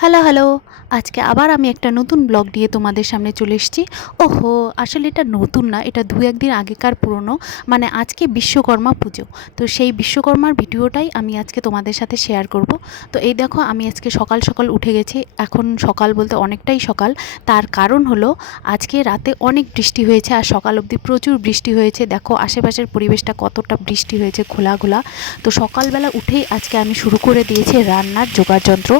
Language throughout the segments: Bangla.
Hello hello. আজকে আবার আমি একটা নতুন ব্লগ দিয়ে তোমাদের সামনে চলে এসেছি। ওহো, আসলে এটা নতুন না, এটা দু একদিন আগেকার পুরনো মানে আজকে বিশ্বকর্মা পুজো। তো সেই বিশ্বকর্মার ভিডিওটাই আমি আজকে তোমাদের সাথে শেয়ার করব। তো এই দেখো, আমি আজকে সকাল সকাল উঠে গেছি। এখন সকাল বলতে অনেকটাই সকাল। তার কারণ হলো, আজকে রাতে অনেক বৃষ্টি হয়েছে আর সকাল অবধি প্রচুর বৃষ্টি হয়েছে। দেখো, আশেপাশের পরিবেশটা কতটা বৃষ্টি হয়েছে খোলা খোলা তো সকালবেলা উঠেই আজকে আমি শুরু করে দিয়েছি রান্নার যোগাযন্ত্র।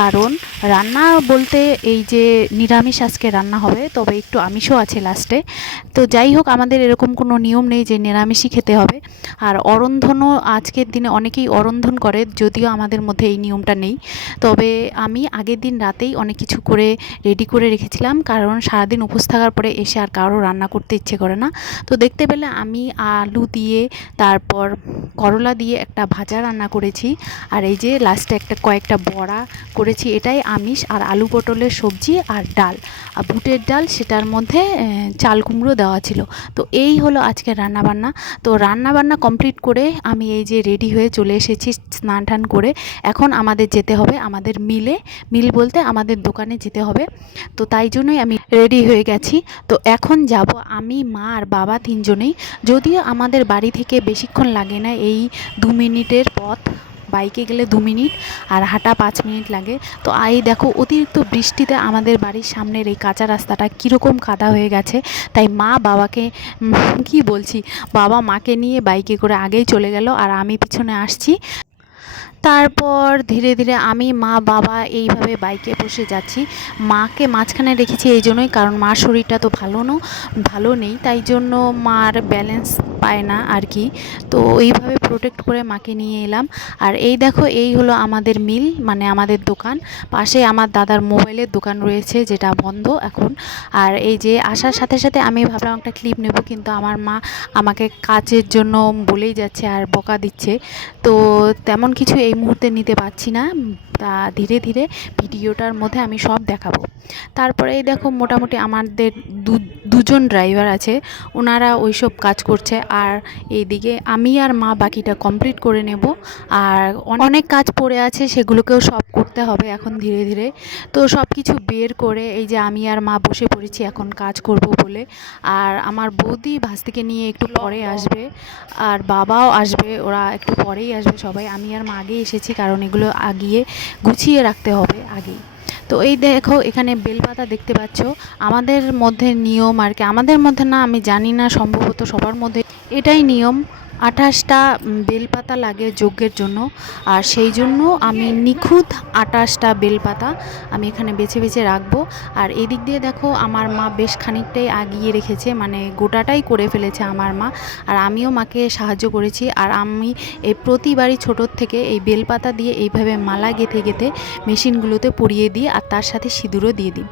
কারণ রান্না বলতে এই যে নিরামিষ আজকে রান্না হবে, তবে একটু আমিষও আছে লাস্টে তো যাই হোক, আমাদের এরকম কোনো নিয়ম নেই যে নিরামিষই খেতে হবে। আর অরন্ধনও আজকের দিনে অনেকেই অরন্ধন করে, যদিও আমাদের মধ্যে এই নিয়মটা নেই। তবে আমি আগের দিন রাতেই অনেক কিছু করে রেডি করে রেখেছিলাম, কারণ সারাদিন উপোস থাকার পরে এসে আর কারও রান্না করতে ইচ্ছে করে না। তো দেখতে পেলে আমি আলু দিয়ে, তারপর করলা দিয়ে একটা ভাজা রান্না করেছি। আর এই যে লাস্টে একটা কয়েকটা বড়া করেছি এটাই আমিষ আর আলু পটলের সবজি আর ডাল। আর বুটের ডাল, সেটার মধ্যে চাল কুমড়ো দেওয়া ছিল। তো এই হলো আজকের রান্নাবান্না। তো রান্নাবান্না কমপ্লিট করে আমি এই যে রেডি হয়ে চলে এসেছি স্নান টান করে। এখন আমাদের যেতে হবে আমাদের মিলে। মিল বলতে আমাদের দোকানে যেতে হবে। তো তাই জন্যই আমি রেডি হয়ে গেছি। তো এখন যাব আমি, মা আর বাবা তিনজনেই। যদিও আমাদের বাড়ি থেকে বেশিক্ষণ লাগে না এই দু মিনিটের পথ। বাইকে গেলে দু মিনিট আর হাঁটা পাঁচ মিনিট লাগে। তো এই দেখো, অতিরিক্ত বৃষ্টিতে আমাদের বাড়ির সামনের এই কাঁচা রাস্তাটা কীরকম কাদা হয়ে গেছে। তাই মা বাবাকে কি বলছি, বাবা মাকে নিয়ে বাইকে করে আগেই চলে গেল আর আমি পিছনে আসছি। তারপর ধীরে ধীরে আমি মা, বাবা এইভাবে বাইকে বসে যাচ্ছি। মাকে মাঝখানে রেখেছি এই জন্যই, কারণ মার শরীরটা তো ভালো না, ভালো নেই, তাই জন্য মার ব্যালেন্স পায় না আর কি তো এইভাবে প্রোটেক্ট করে মাকে নিয়ে এলাম। আর এই দেখো, এই হলো আমাদের মিল মানে আমাদের দোকান। পাশে আমার দাদার মোবাইলের দোকান রয়েছে, যেটা বন্ধ এখন। আর এই যে আসার সাথে সাথে আমি ভাবলাম একটা ক্লিপ নেব, কিন্তু আমার মা আমাকে কাজের জন্য বলেই যাচ্ছে আর বকা দিচ্ছে। তো তেমন কিছু এই মুহূর্তে নিতে পারছি না। তা ধীরে ধীরে ভিডিওটার মধ্যে আমি সব দেখাবো। তারপরে এই দেখো মোটামুটি আমাদের দু দুজন ড্রাইভার আছে, ওনারা ওইসব কাজ করছে। আর এইদিকে আমি আর মা বাকিটা কমপ্লিট করে নেব। আর অনেক কাজ পড়ে আছে, সেগুলোকেও সব করতে হবে এখন ধীরে ধীরে। তো সব কিছু বের করে এই যে আমি আর মা বসে পড়েছি, এখন কাজ করব বলে। আর আমার বৌদি ভাস্তিকে নিয়ে একটু পরে আসবে, আর বাবাও আসবে, ওরা একটু পরেই আসবে সবাই। আমি আর মা আগেই এসেছি, কারণ এগুলো আগিয়ে গুছিয়ে রাখতে হবে আগেই। তো এই দেখো, এখানে বেলপাতা দেখতে পাচ্ছ। আমাদের মধ্যে নিয়ম আর কি। আমাদের মধ্যে না, আমি জানি না, সম্ভবত সবার মধ্যে এটাই নিয়ম। আঠাশটা বেলপাতা লাগে যজ্ঞের জন্য। আর সেই জন্য আমি নিখুঁত আঠাশটা বেলপাতা আমি এখানে বেছে বেছে রাখব। আর এদিক দিয়ে দেখো আমার মা বেশ খানিকটাই আগিয়ে রেখেছে মানে গোটাটাই করে ফেলেছে আমার মা। আর আমিও মাকে সাহায্য করেছি। আর আমি এই প্রতিবারই ছোটোর থেকে এই বেলপাতা দিয়ে এইভাবে মালা গেঁথে গেঁথে মেশিনগুলোতে পরিয়ে দিই আর তার সাথে সিঁদুরও দিয়ে দিই।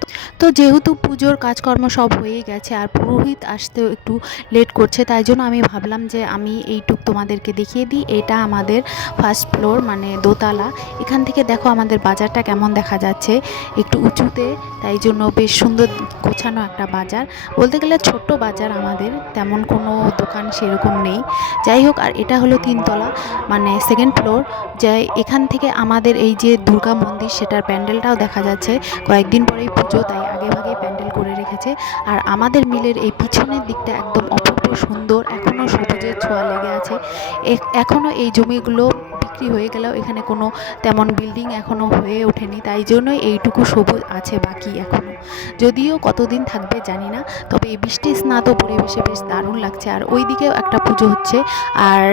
তো- তো যেহেতু পুজোর কাজকর্ম সব হয়ে গেছে আর পুরোহিত আসতেও একটু লেট করছে, তাই জন্য আমি ভাবলাম যে আমি এইটুক তোমাদেরকে দেখিয়ে দিই। এটা আমাদের ফার্স্ট ফ্লোর মানে দোতলা। এখান থেকে দেখো আমাদের বাজারটা কেমন দেখা যাচ্ছে। একটু উঁচুতে, তাই জন্য বেশ সুন্দর গোছানো একটা বাজার। বলতে গেলে ছোট্ট বাজার আমাদের, তেমন কোনো দোকান সেরকম নেই। যাই হোক, আর এটা হলো তিনতলা মানে সেকেন্ড ফ্লোর যাই, এখান থেকে আমাদের এই যে দুর্গা মন্দির, সেটার প্যান্ডেলটাও দেখা যাচ্ছে। কয়েকদিন পরেই পুজো, তাই আগে ভাগে প্যান্ডেল করে রেখেছে। আর আমাদের মিলের এই পিছনের দিকটা একদম অপূর্ব সুন্দর এখনও সবুজের ছোঁয়া লেগে আছে। এখনও এই জমিগুলো বিক্রি হয়ে গেলেও এখানে কোনো তেমন বিল্ডিং এখনও হয়ে ওঠেনি। তাই জন্যই এইটুকু সবুজ আছে, বাকি এখনও যদিও কতদিন থাকবে জানি না, তবে এই বৃষ্টি স্নাত পরিবেশে বেশ দারুণ লাগছে। আর ওই দিকেও একটা পুজো হচ্ছে, আর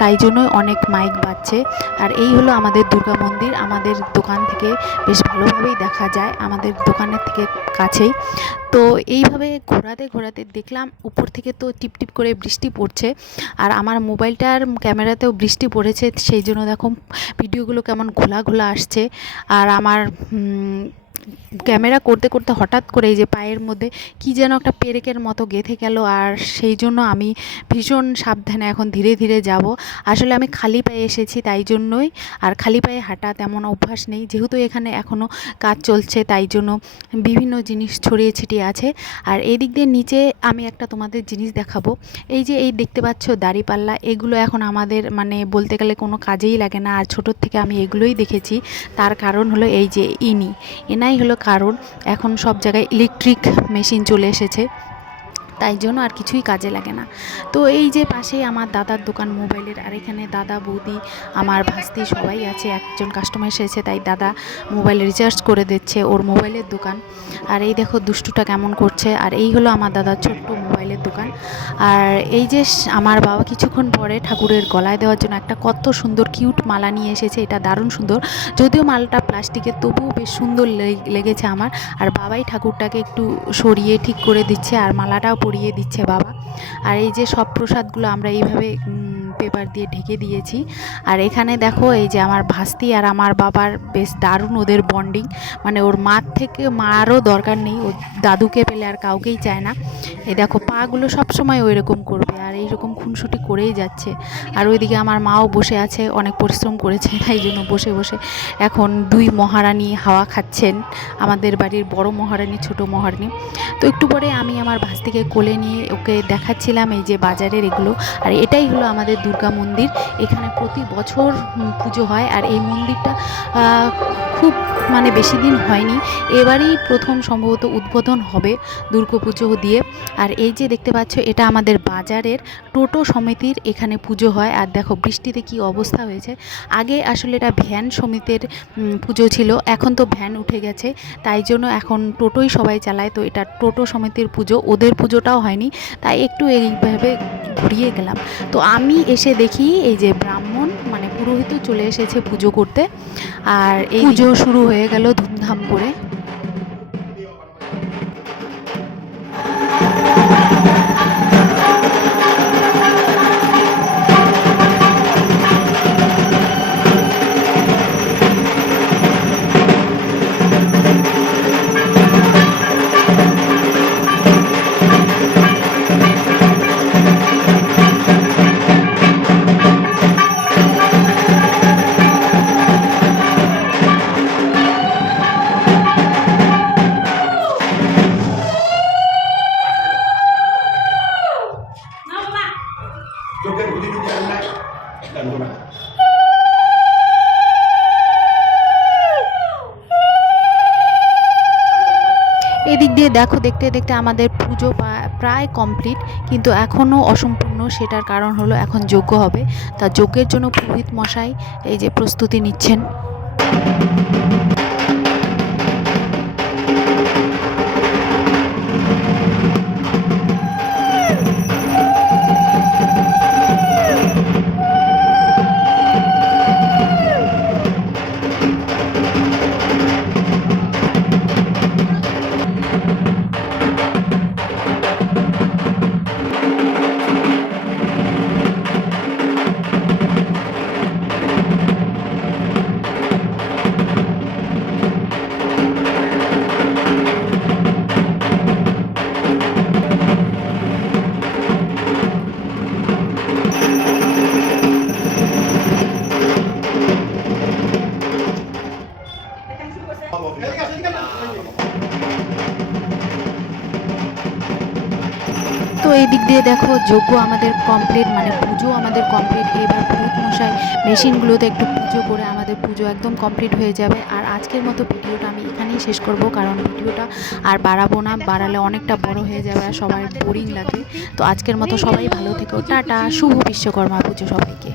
তাই জন্যই অনেক মাইক বাজছে। আর এই হলো আমাদের দুর্গা মন্দির। আমাদের দোকান থেকে বেশ ভালোভাবেই দেখা যায়, আমাদের দোকানের থেকে কাছেই। তো এইভাবে ঘোরাতে ঘোরাতে দেখলাম, উপর থেকে তো টিপ টিপ করে বৃষ্টি পড়ছে। আর আমার মোবাইলটার ক্যামেরাতেও বৃষ্টি পড়েছে, সেই জন্য দেখো ভিডিওগুলো কেমন ঘোলা ঘোলা আসছে। আর আমার ক্যামেরা করতে করতে হঠাৎ করে এই যে পায়ের মধ্যে কি যেন একটা পেরেকের মতো গেঁথে গেল, আর সেই জন্য আমি ভীষণ সাবধানে এখন ধীরে ধীরে যাব। আসলে আমি খালি পায়ে এসেছি তাই জন্যই, আর খালি পায়ে হাঁটা তেমন অভ্যাস নেই। যেহেতু এখানে এখনও কাজ চলছে তাই জন্য বিভিন্ন জিনিস ছড়িয়ে ছিটিয়ে আছে। আর এই দিক দিয়ে নিচে আমি একটা তোমাদের জিনিস দেখাবো। এই যে এই দেখতে পাচ্ছ দাড়িপাল্লা, এগুলো এখন আমাদের মানে বলতে গেলে কোনো কাজেই লাগে না। আর ছোটোর থেকে আমি এগুলোই দেখেছি। তার কারণ হলো এই যে ইনি। এনাই হলো কারণ এখন সব জায়গায় ইলেকট্রিক মেশিন চলে এসেছে। তাই জন্য আর কিছুই কাজে লাগে না। তো এই যে পাশেই আমার দাদার দোকান মোবাইলের, আর এখানে দাদা, বৌদি, আমার ভাস্তি সবাই আছে, একজন কাস্টমার এসেছে, তাই দাদা মোবাইল রিচার্জ করে দিচ্ছে ওর মোবাইলের দোকান। আর এই দেখো দুষ্টুটা কেমন করছে, আর এই হলো আমার দাদার ছোট্ট মোবাইলের দোকান। আর এই যে আমার বাবা কিছুক্ষণ পরে ঠাকুরের গলায় দেওয়ার জন্য একটা কত সুন্দর কিউট মালা নিয়ে এসেছে, এটা দারুণ সুন্দর। যদিও মালাটা প্লাস্টিকের, তবুও বেশ সুন্দর লেগেছে আমার। আর বাবাই ঠাকুরটাকে একটু সরিয়ে ঠিক করে দিচ্ছে, আর মালাটাও পরিয়ে দিচ্ছে বাবা। আর এই যে সব প্রসাদগুলো আমরা এইভাবে পেপার দিয়ে ঢেকে দিয়েছি। আর এখানে দেখো এই যে আমার ভাস্তি আর আমার বাবার বেশ দারুণ ওদের বন্ডিং মানে ওর মার থেকে মারও দরকার নেই, ও দাদুকে পেলে আর কাউকেই চায় না। এই দেখো, পাগুলো সব সময় ওই রকম করবে আর এইরকম খুনসুটি করেই যাচ্ছে। আর ওইদিকে আমার মাও বসে আছে, অনেক পরিশ্রম করেছে, তাই জন্য বসে বসে। এখন দুই মহারানী হাওয়া খাচ্ছেন, আমাদের বাড়ির বড় মহারানী, ছোট মহারানী। তো একটু পরে আমি আমার ভাস্তিকে কোলে নিয়ে ওকে দেখাচ্ছিলাম এই যে বাজারের এগুলো। আর এটাই হলো আমাদের দুর্গা মন্দির। এখানে প্রতি বছর পুজো হয়। আর এই মন্দিরটা খুব মানে বেশি দিন হয়নি। এবারেই প্রথম সম্ভবত উদ্বোধন হবে দুর্গা পুজো দিয়ে। আর এই যে দেখতে পাচ্ছ, এটা আমাদের বাজারের টোটো সমিতির এখানে পুজো হয়। আর দেখো বৃষ্টিতে কি অবস্থা হয়েছে। আগে আসলে এটা ভ্যান সমিতির পুজো ছিল। এখন তো ভ্যান উঠে গেছে। তাই জন্য এখন টোটোই সবাই চালায়। তো এটা টোটো সমিতির পুজো। ওদের পুজোটাও হয়নি। তাই একটু এইভাবে ঘুরিয়ে গেলাম। তো আমি এসে দেখি এই যে ব্রাহ্মণ মানে পুরোহিত চলে এসেছে পুজো করতে। আর এই পুজো শুরু হয়ে গেল ধুমধাম করে। এদিক দিয়ে দেখো, দেখতে দেখতে আমাদের পুজো প্রায় কমপ্লিট কিন্তু এখনও অসম্পূর্ণ সেটার কারণ হলো এখন যজ্ঞ হবে। তা যজ্ঞের জন্য পুরোহিত মশাই এই যে প্রস্তুতি নিচ্ছেন। দিয়ে দেখো যজ্ঞ আমাদের কমপ্লিট মানে পুজো আমাদের কমপ্লিট এবার পুরোহিত মশাই মেশিনগুলোতে একটু পুজো করে আমাদের পুজো একদম কমপ্লিট হয়ে যাবে। আর আজকের মতো ভিডিওটা আমি এখানেই শেষ করব, কারণ ভিডিওটা আর বাড়াবো না, বাড়ালে অনেকটা বড় হয়ে যাবে আর সবার বোরিং লাগে তো আজকের মতো সবাই ভালো থেকো, টাটা, শুভ বিশ্বকর্মা পুজো সবাইকে।